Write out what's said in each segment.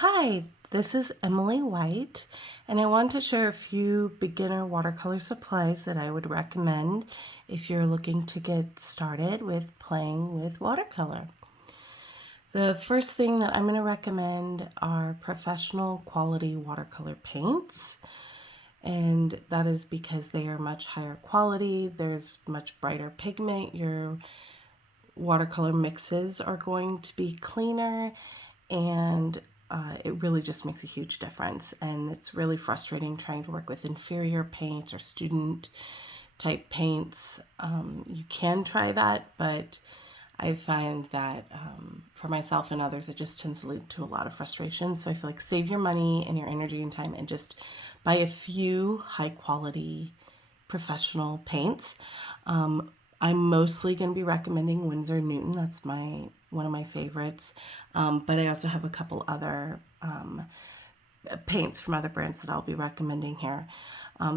Hi, this is Emily White, and I want to share a few beginner watercolor supplies that I would recommend if you're looking to get started with playing with watercolor. The first thing that I'm going to recommend are professional quality watercolor paints, and that is because they are much higher quality, there's much brighter pigment, your watercolor mixes are going to be cleaner, and it really just makes a huge difference. And it's really frustrating trying to work with inferior paints or student type paints. You can try that, but I find that for myself and others, it just tends to lead to a lot of frustration. So I feel like save your money and your energy and time and just buy a few high quality professional paints. I'm mostly going to be recommending Winsor Newton. That's one of my favorites. But I also have a couple other paints from other brands that I'll be recommending here.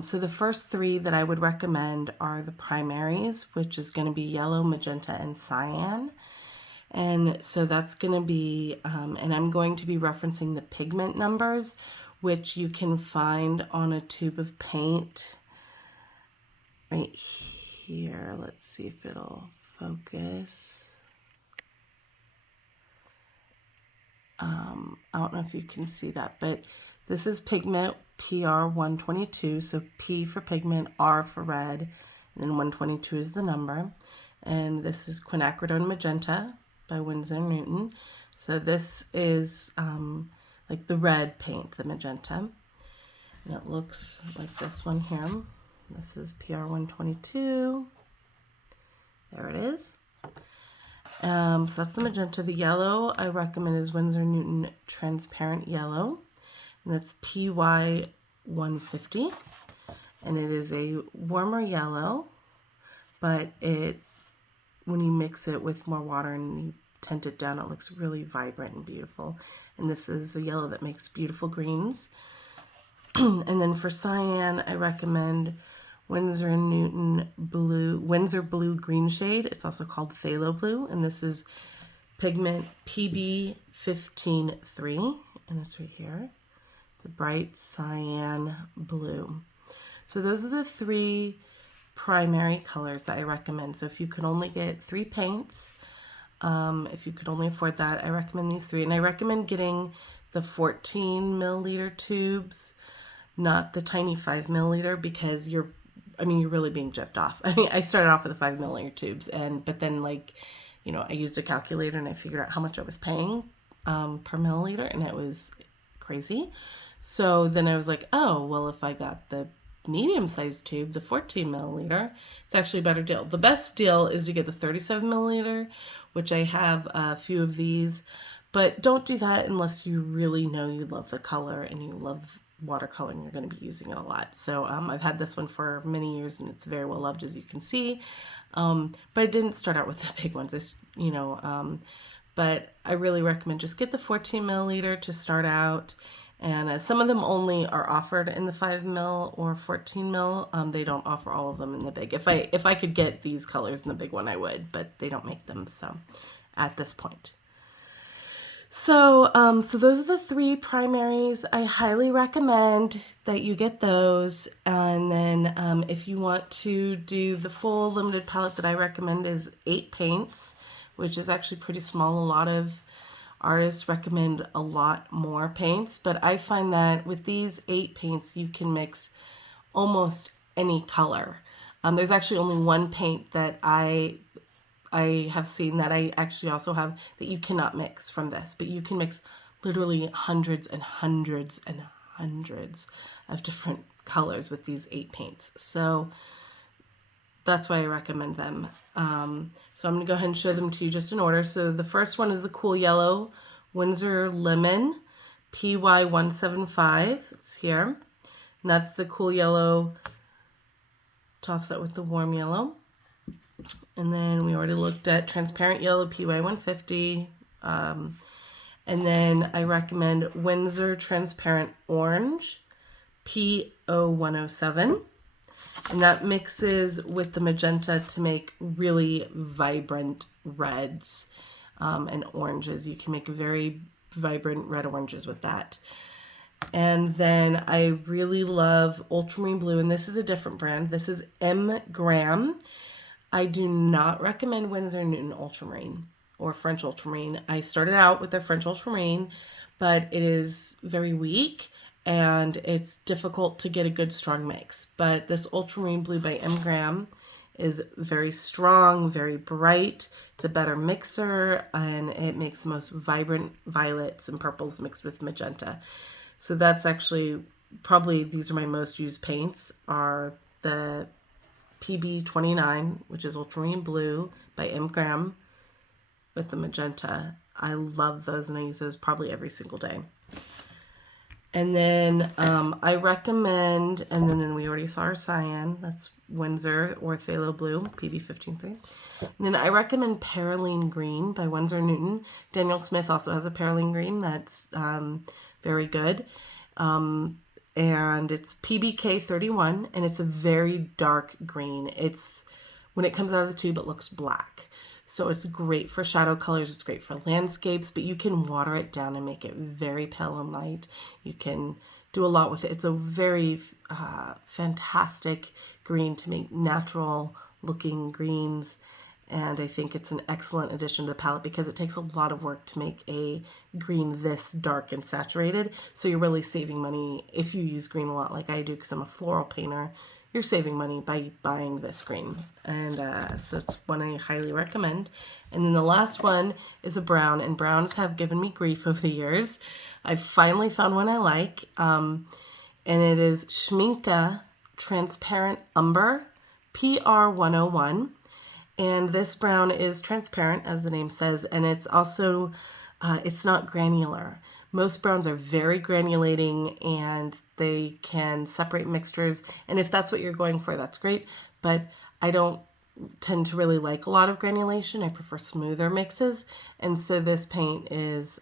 So the first three that I would recommend are the primaries, which is going to be yellow, magenta, and cyan. And so that's going to be, and I'm going to be referencing the pigment numbers, which you can find on a tube of paint right here. Let's see if it'll focus. I don't know if you can see that, but this is pigment PR 122. So P for pigment, R for red, and then 122 is the number. And this is quinacridone magenta by Winsor Newton. So this is like the red paint, the magenta. And it looks like this one here. This is PR 122. There it is. So that's the magenta. The yellow I recommend is Winsor Newton Transparent Yellow. And that's PY 150. And it is a warmer yellow, but when you mix it with more water and you tint it down, it looks really vibrant and beautiful. And this is a yellow that makes beautiful greens. And then for cyan, I recommend Winsor Newton Blue, Winsor Blue Green Shade. It's also called Phthalo Blue, and this is pigment PB 15-3, and it's right here. It's a bright cyan blue. So those are the three primary colors that I recommend. So if you could only get 3 paints, if you could only afford that, I recommend these 3. And I recommend getting the 14 milliliter tubes, not the tiny 5 milliliter, because you're really being gypped off. I mean, I started off with the 5 milliliter tubes, but then I used a calculator and I figured out how much I was paying per milliliter, and it was crazy. So then I was like, oh, well, if I got the medium-sized tube, the 14 milliliter, it's actually a better deal. The best deal is to get the 37 milliliter, which I have a few of these, but don't do that unless you really know you love the color and you love watercoloring. You're going to be using it a lot. So I've had this one for many years and it's very well loved, as you can see. But I didn't start out with the big ones, but I really recommend just get the 14 milliliter to start out. And some of them only are offered in the 5 mil or 14 mil. They don't offer all of them in the big. If I could get these colors in the big one, I would, but they don't make them so at this point. So those are the 3 primaries. I highly recommend that you get those. And then if you want to do the full limited palette that I recommend is 8 paints, which is actually pretty small. A lot of artists recommend a lot more paints, but I find that with these 8 paints, you can mix almost any color. There's actually only one paint that I have seen that I actually also have that you cannot mix from this, but you can mix literally hundreds and hundreds and hundreds of different colors with these 8 paints. So that's why I recommend them. So I'm going to go ahead and show them to you just in order. So the first one is the cool yellow Winsor Lemon PY 175. It's here. And that's the cool yellow to offset with the warm yellow. And then we already looked at transparent yellow PY 150. And then I recommend Winsor Transparent Orange PO 107. And that mixes with the magenta to make really vibrant reds and oranges. You can make very vibrant red oranges with that. And then I really love ultramarine blue, and this is a different brand. This is M Graham. I do not recommend Winsor Newton ultramarine or French ultramarine. I started out with the French ultramarine, but it is very weak and it's difficult to get a good strong mix. But this ultramarine blue by M Graham is very strong, very bright. It's a better mixer, and it makes the most vibrant violets and purples mixed with magenta. So that's actually probably, these are my most used paints, are the PB29, which is ultramarine blue by M Graham with the magenta. I love those, and I use those probably every single day. And then I recommend, and then we already saw our cyan, that's Winsor or Phthalo Blue, PB153. And then I recommend Perylene Green by Winsor Newton. Daniel Smith also has a Perylene Green that's very good. And it's PBK31, and it's a very dark green. It's, when it comes out of the tube, it looks black. So it's great for shadow colors, it's great for landscapes, but you can water it down and make it very pale and light. You can do a lot with it. It's a very fantastic green to make natural looking greens. And I think it's an excellent addition to the palette because it takes a lot of work to make a green this dark and saturated. So you're really saving money if you use green a lot like I do, because I'm a floral painter. You're saving money by buying this green. And so it's one I highly recommend. And then the last one is a brown, and browns have given me grief over the years. I finally found one I like, and it is Schmincke Transparent Umber PR101. And this brown is transparent, as the name says, and it's also, it's not granular. Most browns are very granulating, and they can separate mixtures. And if that's what you're going for, that's great. But I don't tend to really like a lot of granulation. I prefer smoother mixes. And so this paint is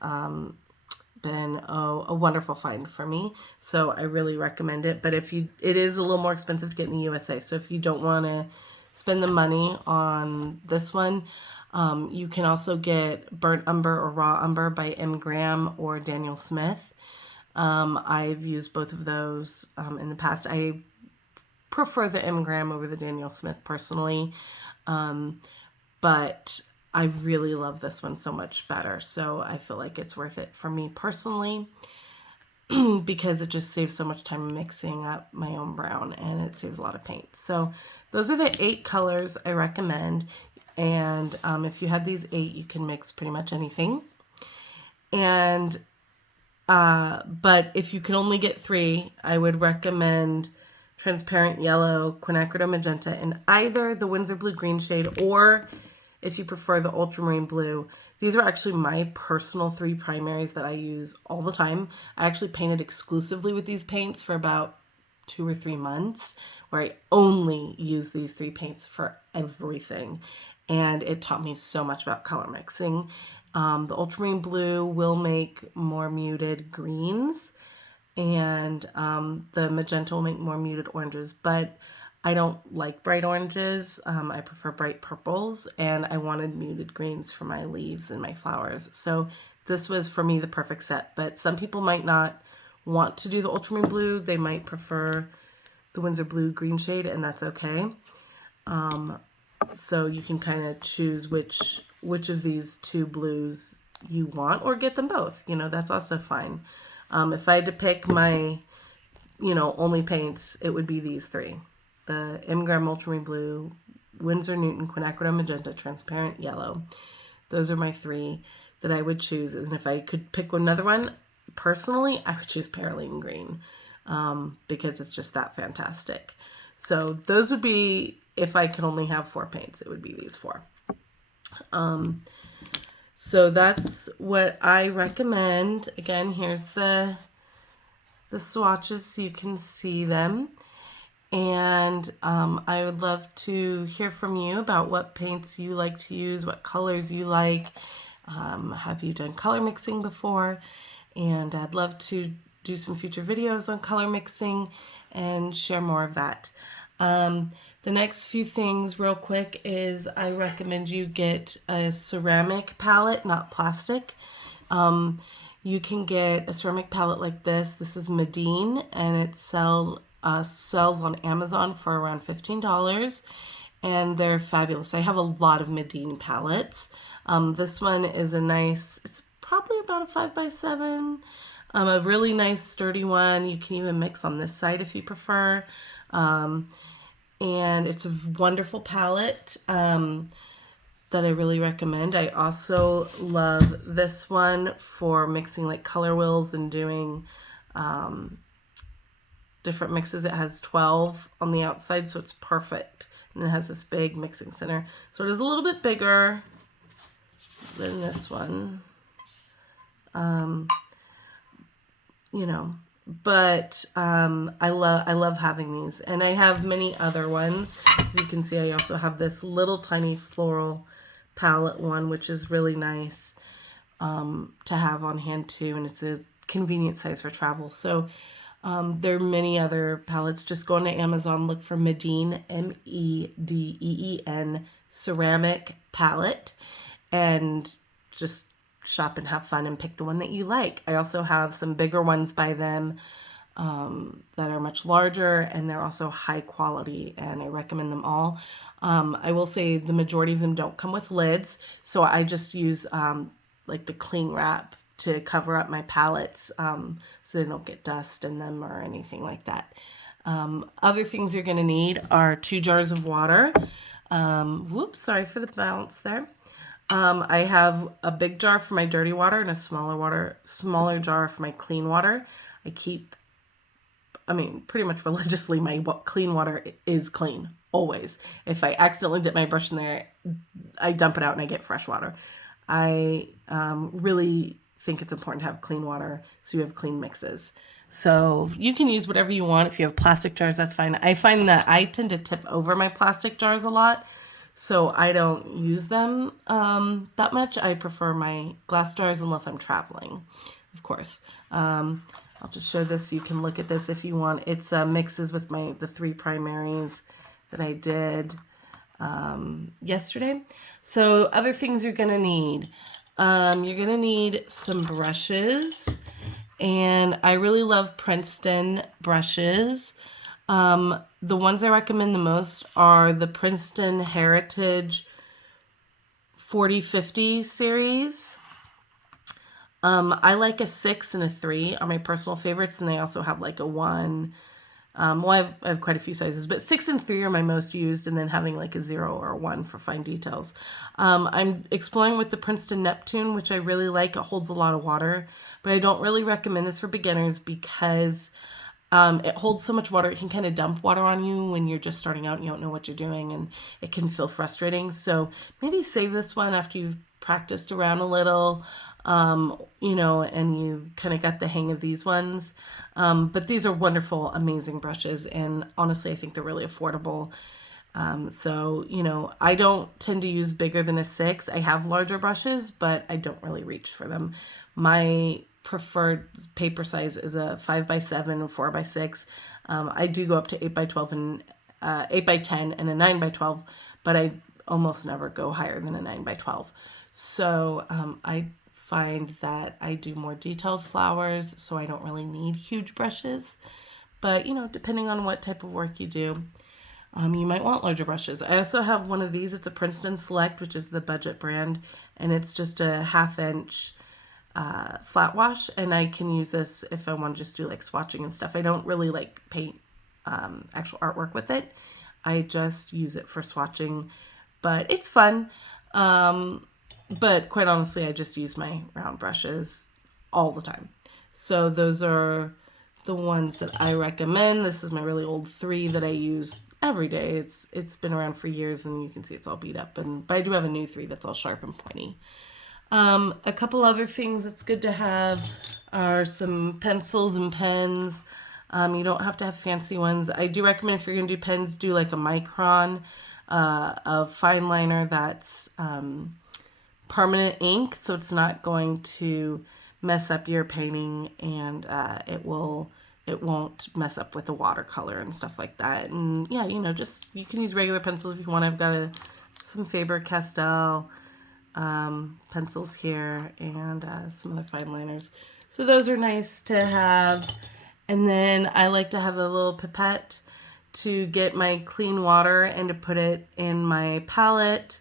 been a wonderful find for me. So I really recommend it. But it is a little more expensive to get in the USA. So if you don't want to spend the money on this one, you can also get Burnt Umber or Raw Umber by M Graham or Daniel Smith. I've used both of those in the past. I prefer the M Graham over the Daniel Smith personally, but I really love this one so much better. So I feel like it's worth it for me personally because it just saves so much time mixing up my own brown, and it saves a lot of paint. So those are the 8 colors I recommend. And if you had these 8, you can mix pretty much anything. And but if you can only get 3, I would recommend Transparent Yellow, Quinacridone Magenta, and either the Winsor Blue Green shade, or if you prefer the Ultramarine Blue. These are actually my personal 3 primaries that I use all the time. I actually painted exclusively with these paints for about 2 or 3 months, where I only use these 3 paints for everything. And it taught me so much about color mixing. The Ultramarine Blue will make more muted greens, and the Magenta will make more muted oranges, but I don't like bright oranges. I prefer bright purples, and I wanted muted greens for my leaves and my flowers. So this was, for me, the perfect set. But some people might not want to do the Ultramarine Blue. They might prefer the Winsor Blue Green shade, and that's okay. So you can kind of choose which of these 2 blues you want, or get them both. You know, that's also fine. If I had to pick my, only paints, it would be these 3. The M Graham Ultramarine Blue, Winsor Newton Quinacridone Magenta, Transparent Yellow. Those are my 3 that I would choose. And if I could pick another one, personally, I would choose Perylene Green, because it's just that fantastic. So those would be, if I could only have 4 paints, it would be these 4. So that's what I recommend. Again, here's the swatches so you can see them. And I would love to hear from you about what paints you like to use, what colors you like. Have you done color mixing before? And I'd love to do some future videos on color mixing and share more of that. The next few things real quick is I recommend you get a ceramic palette, not plastic. you can get a ceramic palette like this. This is Medine, and it sells on Amazon for around $15, and they're fabulous. I have a lot of Medine palettes. This one is a nice, it's probably about a 5x7, a really nice sturdy one. You can even mix on this side if you prefer. And it's a wonderful palette that I really recommend. I also love this one for mixing like color wheels and doing different mixes. It has 12 on the outside, so it's perfect. And it has this big mixing center. So it is a little bit bigger than this one. You know, but I love having these, and I have many other ones. As you can see, I also have this little tiny floral palette one, which is really nice to have on hand too, and it's a convenient size for travel. So there are many other palettes. Just go onto Amazon, look for Medine, Medeen ceramic palette, and just shop and have fun and pick the one that you like. I also have some bigger ones by them that are much larger, and they're also high quality, and I recommend them all. I will say the majority of them don't come with lids, so I just use like the cling wrap to cover up my palettes so they don't get dust in them or anything like that. Other things you're going to need are 2 jars of water. Whoops, sorry for the bounce there. I have a big jar for my dirty water and a smaller jar for my clean water. Pretty much religiously, my clean water is clean, always. If I accidentally dip my brush in there, I dump it out and I get fresh water. I really think it's important to have clean water so you have clean mixes. So you can use whatever you want. If you have plastic jars, that's fine. I find that I tend to tip over my plastic jars a lot, so I don't use them that much. I prefer my glass jars unless I'm traveling, of course. I'll just show this so you can look at this if you want. It's mixes with the 3 primaries that I did yesterday. So other things you're going to need. You're going to need some brushes, and I really love Princeton brushes. The ones I recommend the most are the Princeton Heritage 4050 series. I like a 6 and a 3 are my personal favorites, and they also have like a 1. Well, I have quite a few sizes, but 6 and 3 are my most used, and then having like a 0 or a 1 for fine details. I'm exploring with the Princeton Neptune, which I really like. It holds a lot of water, but I don't really recommend this for beginners because it holds so much water. It can kind of dump water on you when you're just starting out and you don't know what you're doing, and it can feel frustrating. So maybe save this one after you've practiced around a little, and you kind of got the hang of these ones. But these are wonderful, amazing brushes, and honestly, I think they're really affordable. So, I don't tend to use bigger than a 6. I have larger brushes, but I don't really reach for them. My preferred paper size is a 5x7 or 4x6. I do go up to 8x12 and 8x10 and a 9x12, but I almost never go higher than a 9x12. So I find that I do more detailed flowers, so I don't really need huge brushes. But, depending on what type of work you do, you might want larger brushes. I also have one of these. It's a Princeton Select, which is the budget brand, and it's just a 1/2 inch flat wash, and I can use this if I want to just do like swatching and stuff. I don't really like paint actual artwork with it. I just use it for swatching, but it's fun. But quite honestly, I just use my round brushes all the time. So those are the ones that I recommend. This is my really old 3 that I use every day. It's been around for years, and you can see it's all beat up. But I do have a new 3 that's all sharp and pointy. A couple other things that's good to have are some pencils and pens. You don't have to have fancy ones. I do recommend if you're going to do pens, do like a micron of fine liner that's permanent ink, so it's not going to mess up your painting, and it won't mess up with the watercolor and stuff like that. And yeah, just you can use regular pencils if you want. I've got some Faber-Castell pencils here, and some other fine liners. So those are nice to have. And then I like to have a little pipette to get my clean water and to put it in my palette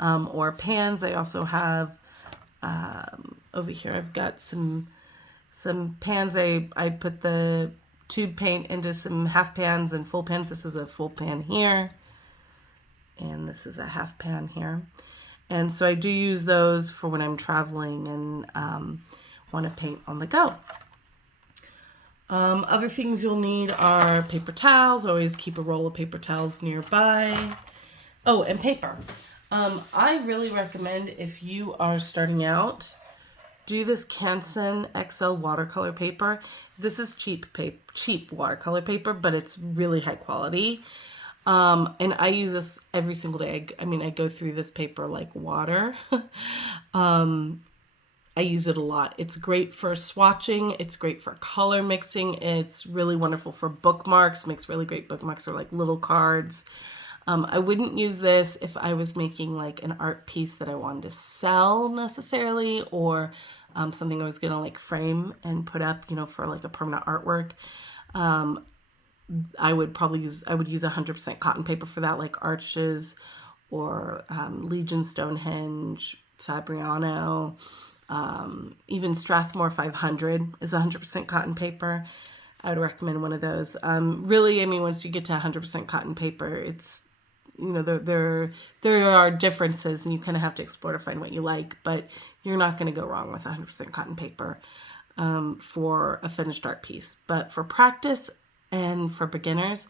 or pans. I also have over here, I've got some pans. I put the tube paint into some half pans and full pans. This is a full pan here, and this is a half pan here. And so I do use those for when I'm traveling and want to paint on the go. Other things you'll need are paper towels. Always keep a roll of paper towels nearby. Oh, and paper. I really recommend, if you are starting out, do this Canson XL watercolor paper. This is cheap watercolor paper, but it's really high quality. And I use this every single day. I mean, I go through this paper like water. I use it a lot. It's great for swatching. It's great for color mixing. It's really wonderful for bookmarks. Makes really great bookmarks or like little cards. I wouldn't use this if I was making like an art piece that I wanted to sell necessarily, or something I was gonna like frame and put up, you know, for like a permanent artwork. I would use 100% cotton paper for that, like Arches or Legion Stonehenge, Fabriano. Even Strathmore 500 is 100% cotton paper. I would recommend one of those. Really, I mean, once you get to 100% cotton paper, it's, you know, there are differences, and you kind of have to explore to find what you like, but you're not going to go wrong with 100% cotton paper for a finished art piece. But for practice and for beginners,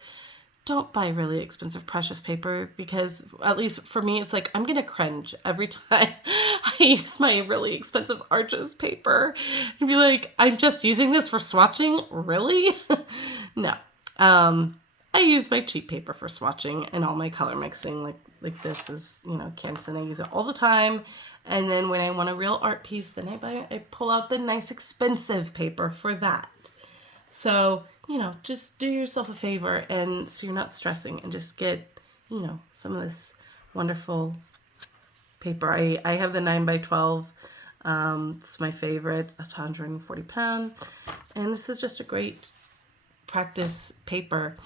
don't buy really expensive precious paper, because at least for me, it's like I'm going to cringe every time I use my really expensive Arches paper and be like, I'm just using this for swatching? Really? No. I use my cheap paper for swatching and all my color mixing. Like this is, you know, Canson. I use it all the time. And then when I want a real art piece, then I pull out the nice expensive paper for that. So, you know, just do yourself a favor, and so you're not stressing, and just get, you know, some of this wonderful paper. I have the 9x12. It's my favorite. It's 140 pound. And this is just a great practice paper.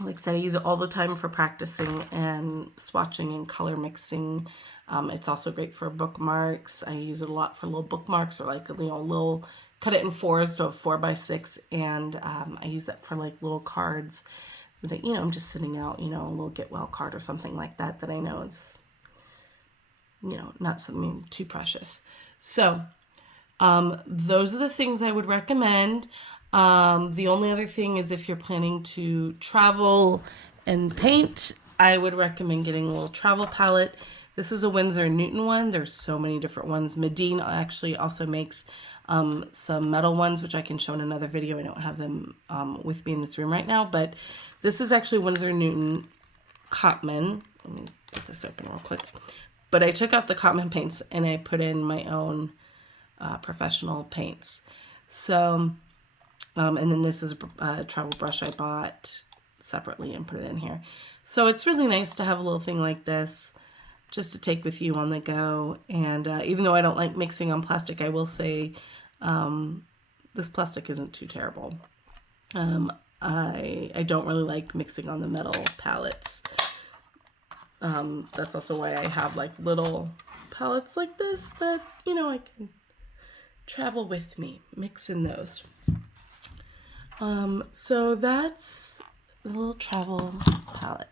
Like I said, I use it all the time for practicing and swatching and color mixing. It's also great for bookmarks. I use it a lot for little bookmarks, or like, you know, little, cut it in fours to a 4x6, and I use that for like little cards that, you know, I'm just sitting out, you know, a little get well card or something like that I know is, you know, not something too precious. So those are the things I would recommend. The only other thing is, if you're planning to travel and paint, I would recommend getting a little travel palette. This is a Winsor & Newton one. There's so many different ones. Medine actually also makes some metal ones, which I can show in another video. I don't have them with me in this room right now, but this is actually Winsor & Newton Cotman. Let me get this open real quick. But I took out the Cotman paints and I put in my own professional paints. So, and then this is a travel brush I bought separately and put it in here. So it's really nice to have a little thing like this just to take with you on the go. And even though I don't like mixing on plastic, I will say this plastic isn't too terrible. I don't really like mixing on the metal palettes. That's also why I have like little palettes like this that, you know, I can travel with me, mix in those. So that's the little travel palette.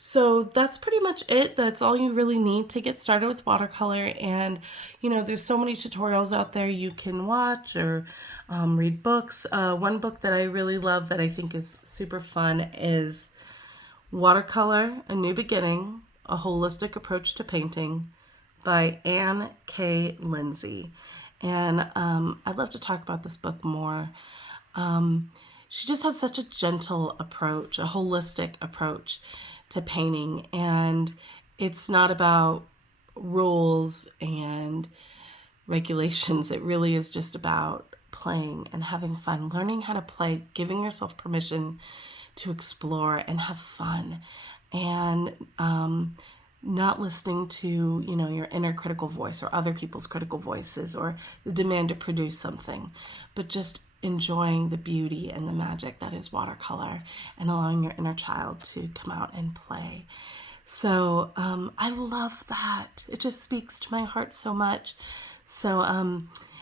So that's pretty much it. That's all you really need to get started with watercolor. And, you know, there's so many tutorials out there you can watch or read books. One book that I really love that I think is super fun is Watercolor, A New Beginning, A Holistic Approach to Painting by Anne K. Lindsay. And I'd love to talk about this book more. She just has such a gentle approach, a holistic approach to painting, and it's not about rules and regulations. It really is just about playing and having fun, learning how to play, giving yourself permission to explore and have fun. And not listening to, you know, your inner critical voice or other people's critical voices or the demand to produce something, but just enjoying the beauty and the magic that is watercolor and allowing your inner child to come out and play. So I love that. It just speaks to my heart so much. So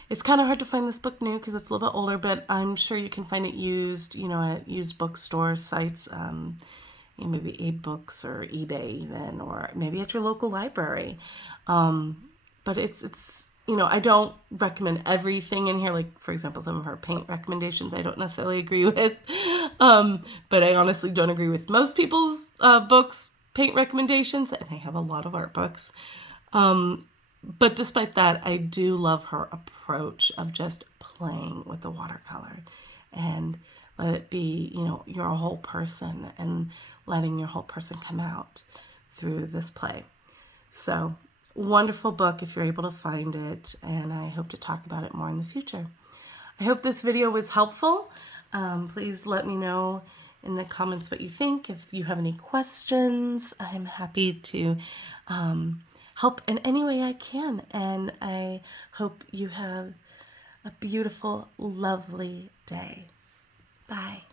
it's kind of hard to find this book new because it's a little bit older, but I'm sure you can find it used, you know, at used bookstore sites, you know, maybe eBooks or eBay even, or maybe at your local library. But it's you know, I don't recommend everything in here. Like, for example, some of her paint recommendations I don't necessarily agree with. But I honestly don't agree with most people's books paint recommendations, and I have a lot of art books. But despite that, I do love her approach of just playing with the watercolor and let it be, you know, you're a whole person and letting your whole person come out through this play. So, wonderful book if you're able to find it, and I hope to talk about it more in the future. I hope this video was helpful. Please let me know in the comments what you think. If you have any questions, I'm happy to help in any way I can. And I hope you have a beautiful, lovely day. Bye.